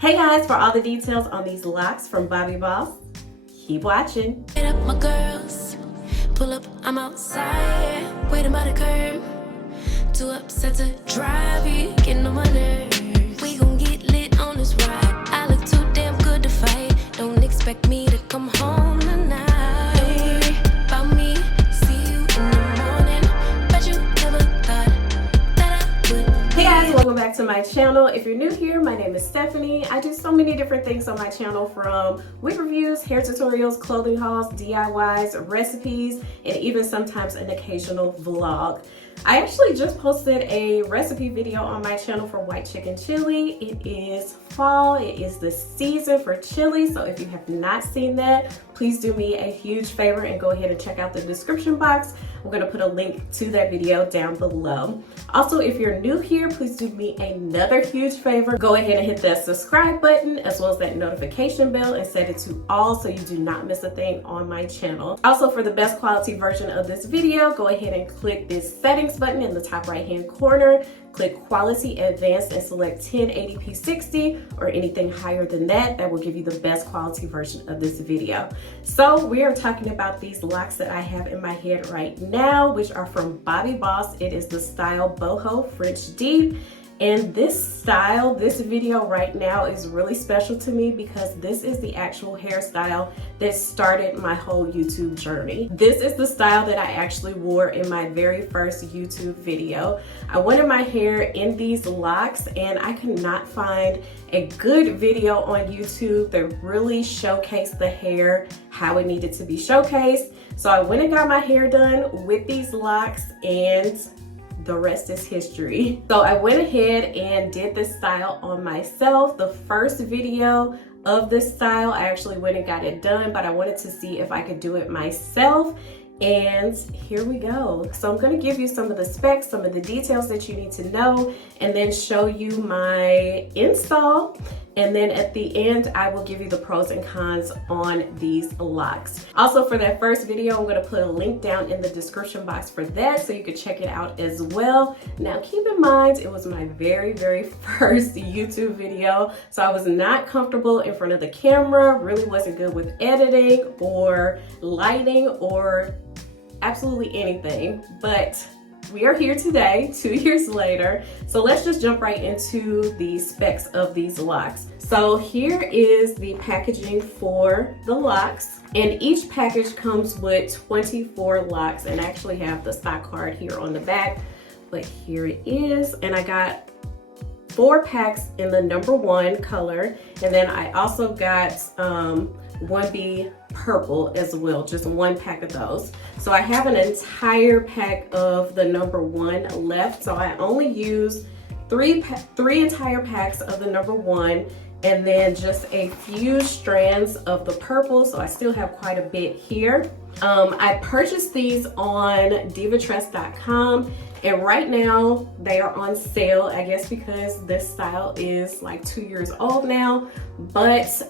Hey guys, for all the details on these locks from Bobbi Boss, keep watching. Get up my girls, pull up, I'm outside, waiting by the curb, too upset to drive, you getting on my nerves. We gon' get lit on this ride, I look too damn good to fight, don't expect me to come home tonight. Don't worry about me, see you in the morning, but you never thought that I would. Hey guys, welcome back to my channel. If you're new here, my name is Stephanie. I do so many different things on my channel, from wig reviews, hair tutorials, clothing hauls, DIYs, recipes, and even sometimes an occasional vlog. I actually just posted a recipe video on my channel for white chicken chili. It is fall, it is the season for chili, so if you have not seen that, please do me a huge favor and go ahead and check out the description box. I'm going to put a link to that video down below. Also, if you're new here, please do me another huge favor. Go ahead and hit that subscribe button as well as that notification bell and set it to all so you do not miss a thing on my channel. Also, for the best quality version of this video, go ahead and click this settings button in the top right hand corner. Click Quality Advanced and select 1080p 60 or anything higher than that. That will give you the best quality version of this video. So we are talking about these locks that I have in my head right now, which are from Bobbi Boss. It is the style Boho French Deep. And this style, this video right now is really special to me because this is the actual hairstyle that started my whole YouTube journey. This is the style that I actually wore in my very first YouTube video. I wanted my hair in these locks and I could not find a good video on YouTube that really showcased the hair how it needed to be showcased. So I went and got my hair done with these locks and the rest is history. So I went ahead and did this style on myself. The first video of this style, I actually went and got it done, but I wanted to see if I could do it myself. And here we go. So I'm going to give you some of the specs, some of the details that you need to know, and then show you my install. And then at the end, I will give you the pros and cons on these locks. Also, for that first video, I'm going to put a link down in the description box for that so you can check it out as well. Now, keep in mind, it was my very first YouTube video, so I was not comfortable in front of the camera, really wasn't good with editing or lighting or absolutely anything, but we are here today, 2 years later. So let's just jump right into the specs of these locks. So here is the packaging for the locks, and each package comes with 24 locks, and I actually have the stock card here on the back, but here it is. And I got 4 packs in the number 1 color, and then I also got 1B purple as well, just 1 pack of those. So I have an entire pack of the number 1 left, so I only use three entire packs of the number 1 and then just a few strands of the purple, so I still have quite a bit here. I purchased these on divatress.com, and right now they are on sale, I guess because this style is like 2 years old now, but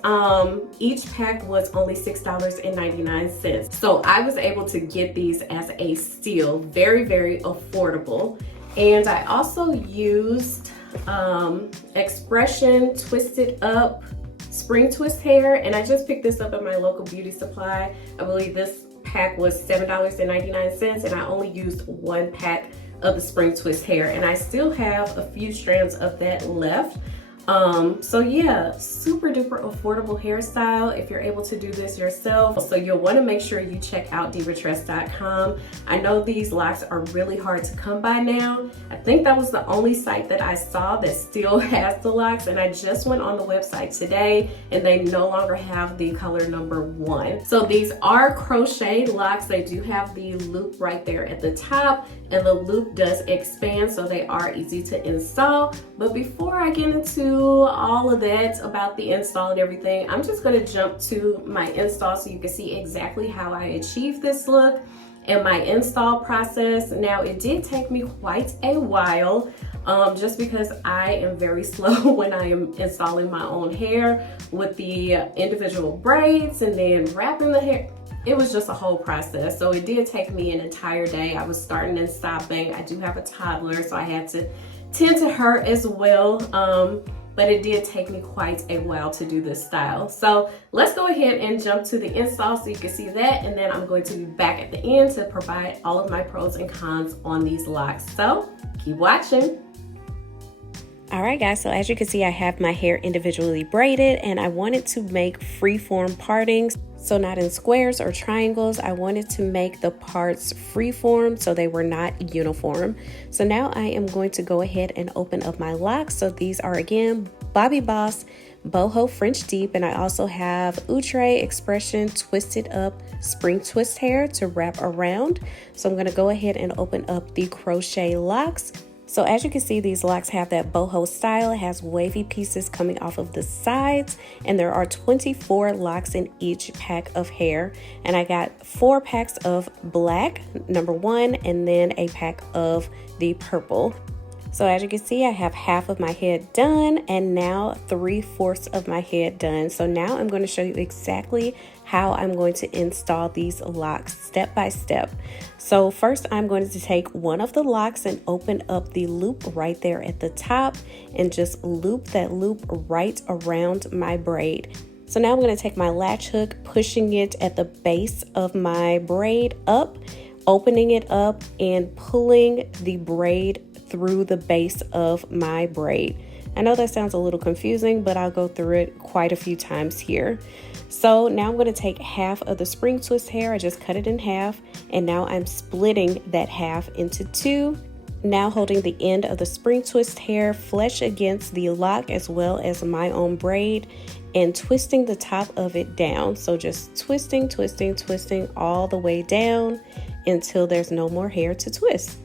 each pack was only $6.99. So I was able to get these as a steal, very affordable. And I also used Expression Twisted Up Spring Twist Hair, and I just picked this up at my local beauty supply. I believe this pack was $7.99, and I only used 1 pack of the Spring Twist hair, and I still have a few strands of that left. So yeah, super duper affordable hairstyle if you're able to do this yourself. So you'll want to make sure you check out divatress.com. I know these locks are really hard to come by now. I think that was the only site that I saw that still has the locks, and I just went on the website today and they no longer have the color number 1. So these are crochet locks. They do have the loop right there at the top, and the loop does expand, so they are easy to install. But before I get into all of that about the install and everything, I'm just going to jump to my install so you can see exactly how I achieved this look and my install process. Now, it did take me quite a while just because I am very slow when I am installing my own hair with the individual braids and then wrapping the hair. It was just a whole process. So it did take me an entire day. I was starting and stopping. I do have a toddler, so I had to tend to her as well. but it did take me quite a while to do this style. So let's go ahead and jump to the install so you can see that, and then I'm going to be back at the end to provide all of my pros and cons on these locks. So keep watching. All right guys, so as you can see, I have my hair individually braided, and I wanted to make freeform partings. So not in squares or triangles. I wanted to make the parts freeform so they were not uniform. So now I am going to go ahead and open up my locks. So these are again Bobbi Boss Boho French Deep, and I also have Outre Expression Twisted Up Spring Twist Hair to wrap around. So I'm going to go ahead and open up the crochet locks. So as you can see, these locks have that boho style. It has wavy pieces coming off of the sides, and there are 24 locks in each pack of hair. And I got 4 packs of black, number 1, and then a pack of the purple. So as you can see, I have half of my head done and now 3/4 of my head done. So now I'm going to show you exactly how I'm going to install these locks step by step. So first I'm going to take one of the locks and open up the loop right there at the top and just loop that loop right around my braid. So now I'm going to take my latch hook, pushing it at the base of my braid up, opening it up and pulling the braid through the base of my braid. I know that sounds a little confusing, but I'll go through it quite a few times here. So now I'm going to take half of the spring twist hair. I just cut it in half, and now I'm splitting that half into 2. Now holding the end of the spring twist hair flush against the lock as well as my own braid and twisting the top of it down. So just twisting, twisting, twisting all the way down until there's no more hair to twist.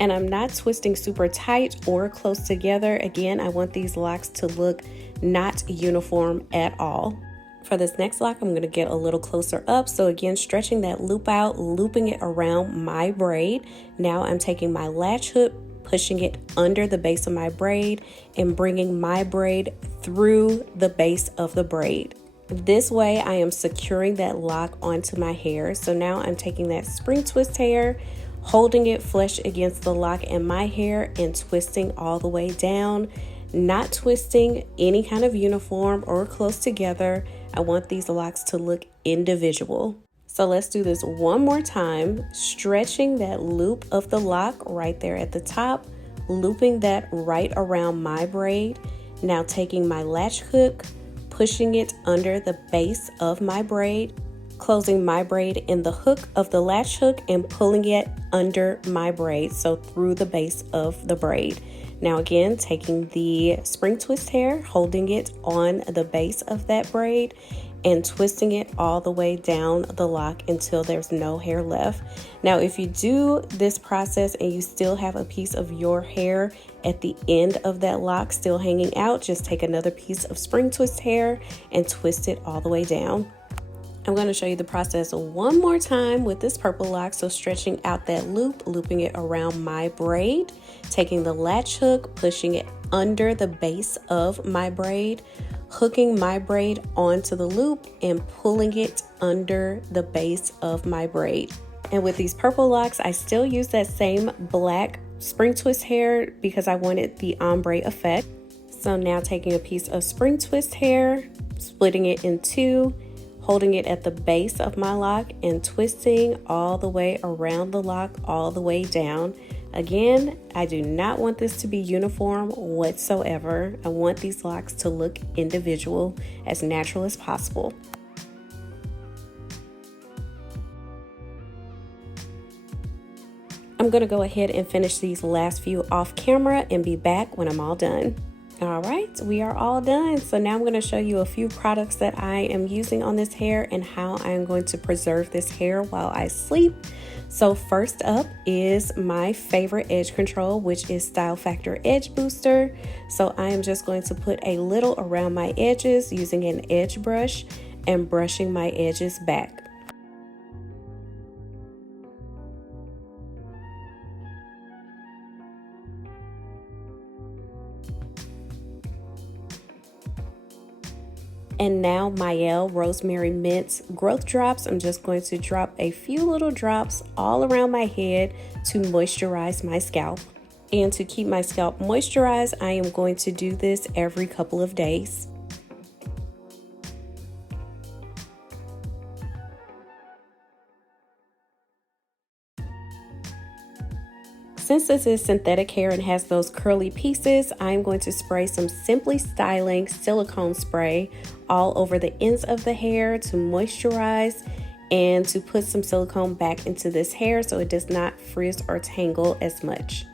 And I'm not twisting super tight or close together. Again, I want these locks to look not uniform at all. For this next lock, I'm going to get a little closer up. So again, stretching that loop out, looping it around my braid. Now I'm taking my latch hook, pushing it under the base of my braid and bringing my braid through the base of the braid. This way I am securing that lock onto my hair. So now I'm taking that spring twist hair, holding it flush against the lock in my hair and twisting all the way down, not twisting any kind of uniform or close together. I want these locks to look individual. So let's do this one more time, stretching that loop of the lock right there at the top, looping that right around my braid. Now taking my latch hook, pushing it under the base of my braid, closing my braid in the hook of the latch hook and pulling it under my braid, so through the base of the braid. Now again, taking the spring twist hair, holding it on the base of that braid and twisting it all the way down the lock until there's no hair left. Now if you do this process and you still have a piece of your hair at the end of that lock still hanging out, just take another piece of spring twist hair and twist it all the way down. I'm going to show you the process one more time with this purple lock. So stretching out that loop, looping it around my braid, taking the latch hook, pushing it under the base of my braid, hooking my braid onto the loop and pulling it under the base of my braid. And with these purple locks, I still use that same black spring twist hair because I wanted the ombre effect. So now taking a piece of spring twist hair, splitting it in 2, holding it at the base of my lock and twisting all the way around the lock, all the way down. Again, I do not want this to be uniform whatsoever. I want these locks to look individual, as natural as possible. I'm going to go ahead and finish these last few off camera and be back when I'm all done. All right, we are all done. So now I'm going to show you a few products that I am using on this hair and how I'm going to preserve this hair while I sleep. So first up is my favorite edge control, which is Style Factor Edge Booster. So I am just going to put a little around my edges using an edge brush and brushing my edges back. And now Mielle Rosemary Mint Growth Drops. I'm just going to drop a few little drops all around my head to moisturize my scalp. And to keep my scalp moisturized, I am going to do this every couple of days. Since this is synthetic hair and has those curly pieces, I'm going to spray some Simply Styling silicone spray all over the ends of the hair to moisturize and to put some silicone back into this hair so it does not frizz or tangle as much.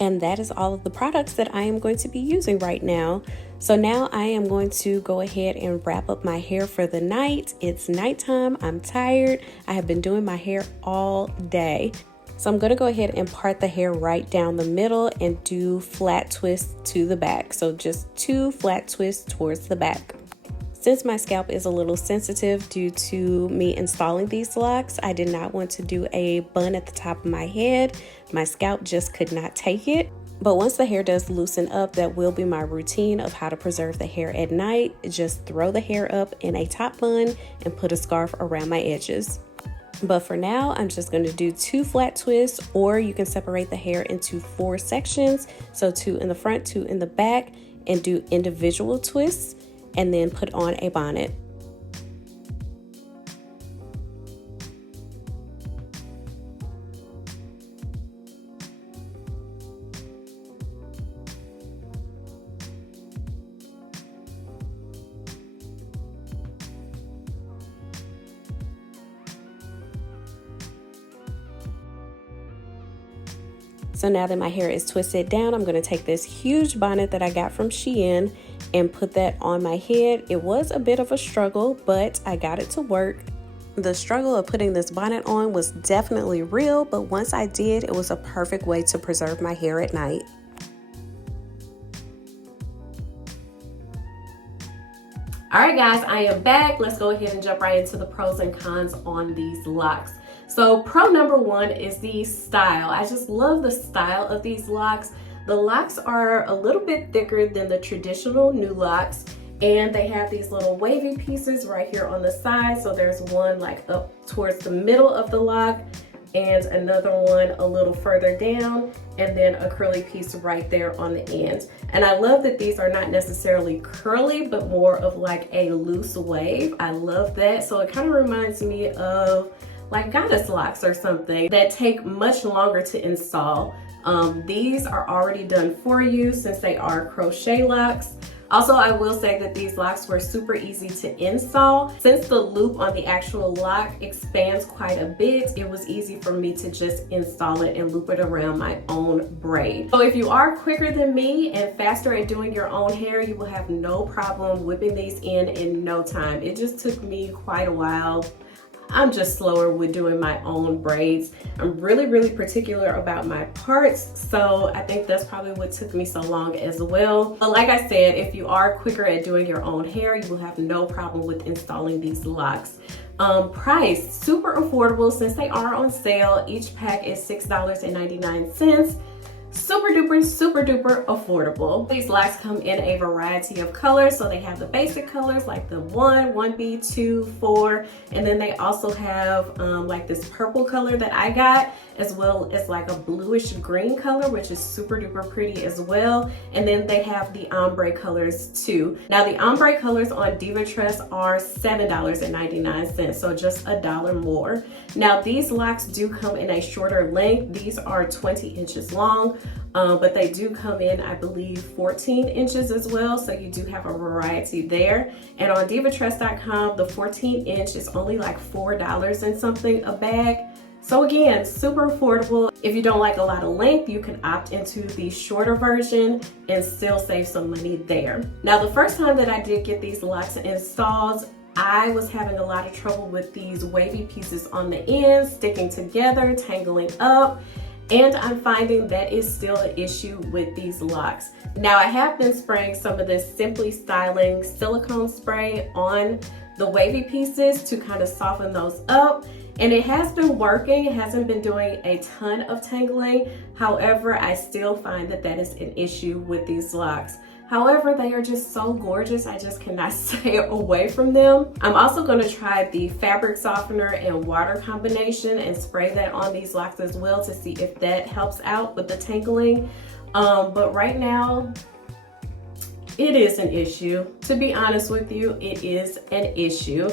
And that is all of the products that I am going to be using right now. So now I am going to go ahead and wrap up my hair for the night. It's nighttime, I'm tired. I have been doing my hair all day. So I'm going to go ahead and part the hair right down the middle and do flat twists to the back. So just 2 flat twists towards the back. Since my scalp is a little sensitive due to me installing these locks, I did not want to do a bun at the top of my head. My scalp just could not take it. But once the hair does loosen up, that will be my routine of how to preserve the hair at night. Just throw the hair up in a top bun and put a scarf around my edges. But for now, I'm just going to do 2 flat twists, or you can separate the hair into 4 sections. So 2 in the front, 2 in the back, and do individual twists and then put on a bonnet. So now that my hair is twisted down, I'm going to take this huge bonnet that I got from Shein and put that on my head. It was a bit of a struggle, but I got it to work. The struggle of putting this bonnet on was definitely real, but once I did, it was a perfect way to preserve my hair at night. All right, guys, I am back. Let's go ahead and jump right into the pros and cons on these locks. So pro number 1 is the style. I just love the style of these locks. The locks are a little bit thicker than the traditional new locks, and they have these little wavy pieces right here on the side. So there's one like up towards the middle of the lock and another one a little further down, and then a curly piece right there on the end. And I love that these are not necessarily curly, but more of like a loose wave. I love that. So it kind of reminds me of like goddess locks or something that take much longer to install. These are already done for you since they are crochet locks. Also, I will say that these locks were super easy to install. Since the loop on the actual lock expands quite a bit, it was easy for me to just install it and loop it around my own braid. So if you are quicker than me and faster at doing your own hair, you will have no problem whipping these in no time. It just took me quite a while. I'm just slower with doing my own braids. I'm really particular about my parts, so I think that's probably what took me so long as well. But like I said, if you are quicker at doing your own hair, you will have no problem with installing these locks. Price, super affordable since they are on sale. Each pack is $6.99. Super duper affordable. These locks come in a variety of colors. So they have the basic colors like the 1B, 2, 4, and then they also have like this purple color that I got, as well as like a bluish green color, which is super duper pretty as well. And then they have the ombre colors too. Now the ombre colors on Diva Tress are $7.99, so just $1 more. Now these locks do come in a shorter length. These are 20 inches long. But they do come in, I believe, 14 inches as well, so you do have a variety there. And on divatress.com, the 14 inch is only like $4 and something a bag. So again, super affordable. If you don't like a lot of length, you can opt into the shorter version and still save some money there. Now, the first time that I did get these locks installed, I was having a lot of trouble with these wavy pieces on the ends, sticking together, tangling up. And I'm finding that is still an issue with these locks. Now I have been spraying some of this Simply Styling silicone spray on the wavy pieces to kind of soften those up. And it has been working. It hasn't been doing a ton of tangling. However, I still find that that is an issue with these locks. However, they are just so gorgeous, I just cannot stay away from them. I'm also going to try the fabric softener and water combination and spray that on these locks as well to see if that helps out with the tangling. But right now, it is an issue. To be honest with you, it is an issue.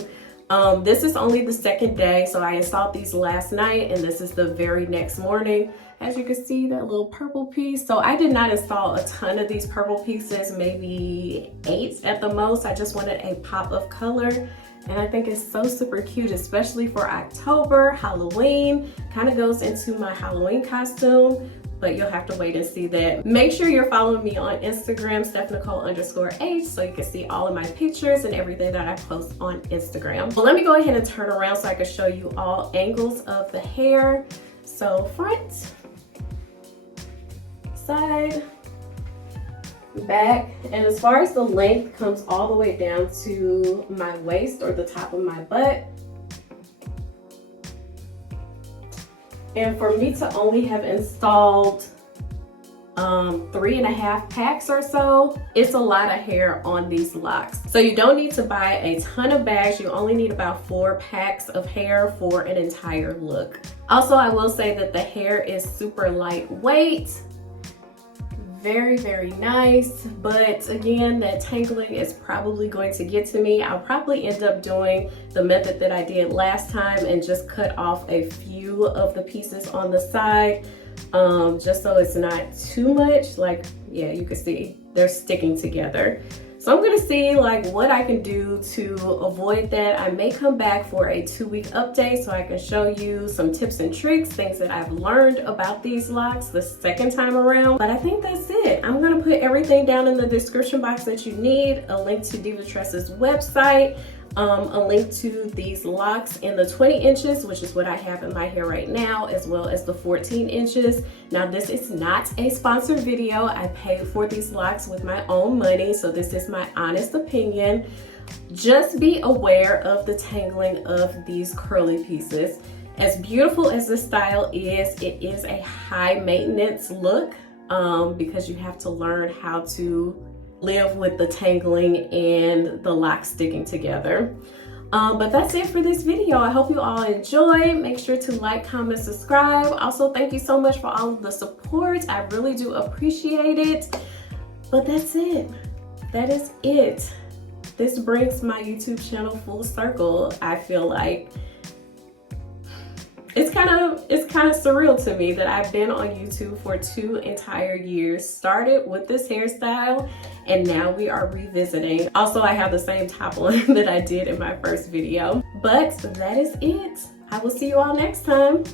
This is only the second day, so I installed these last night, and this is the very next morning. As you can see, that little purple piece. So I did not install a ton of these purple pieces, maybe 8 at the most. I just wanted a pop of color, and I think it's so super cute, especially for October, Halloween. Kind of goes into my Halloween costume, but you'll have to wait and see that. Make sure you're following me on Instagram, StephanieNicoleH, so you can see all of my pictures and everything that I post on Instagram. Well, let me go ahead and turn around so I can show you all angles of the hair. So front, side, back, and as far as the length comes all the way down to my waist or the top of my butt. And for me to only have installed 3.5 packs or so, it's a lot of hair on these locks. So you don't need to buy a ton of bags. You only need about 4 packs of hair for an entire look. Also, I will say that the hair is super lightweight. Very, very nice, but again, that tangling is probably going to get to me. I'll probably end up doing the method that I did last time and just cut off a few of the pieces on the side, just so it's not too much. Like, yeah, you can see they're sticking together. So I'm gonna see like what I can do to avoid that. I may come back for a 2-week update so I can show you some tips and tricks, things that I've learned about these locks the second time around. But I think that's it. I'm gonna put everything down in the description box that you need, a link to Diva Tress's website, a link to these locks in the 20 inches, which is what I have in my hair right now, as well as the 14 inches. Now, this is not a sponsored video. I paid for these locks with my own money, so this is my honest opinion. Just be aware of the tangling of these curly pieces. As beautiful as this style is, it is a high maintenance look because you have to learn how to live with the tangling and the locks sticking together. But that's it for this video. I hope you all enjoy. Make sure to like, comment, subscribe. Also, thank you so much for all of the support. I really do appreciate it. But that's it. That is it. This brings my YouTube channel full circle. I feel like it's kind of surreal to me that I've been on YouTube for 2 entire years, started with this hairstyle, and now we are revisiting. Also, I have the same top on that I did in my first video. But that is it. I will see you all next time.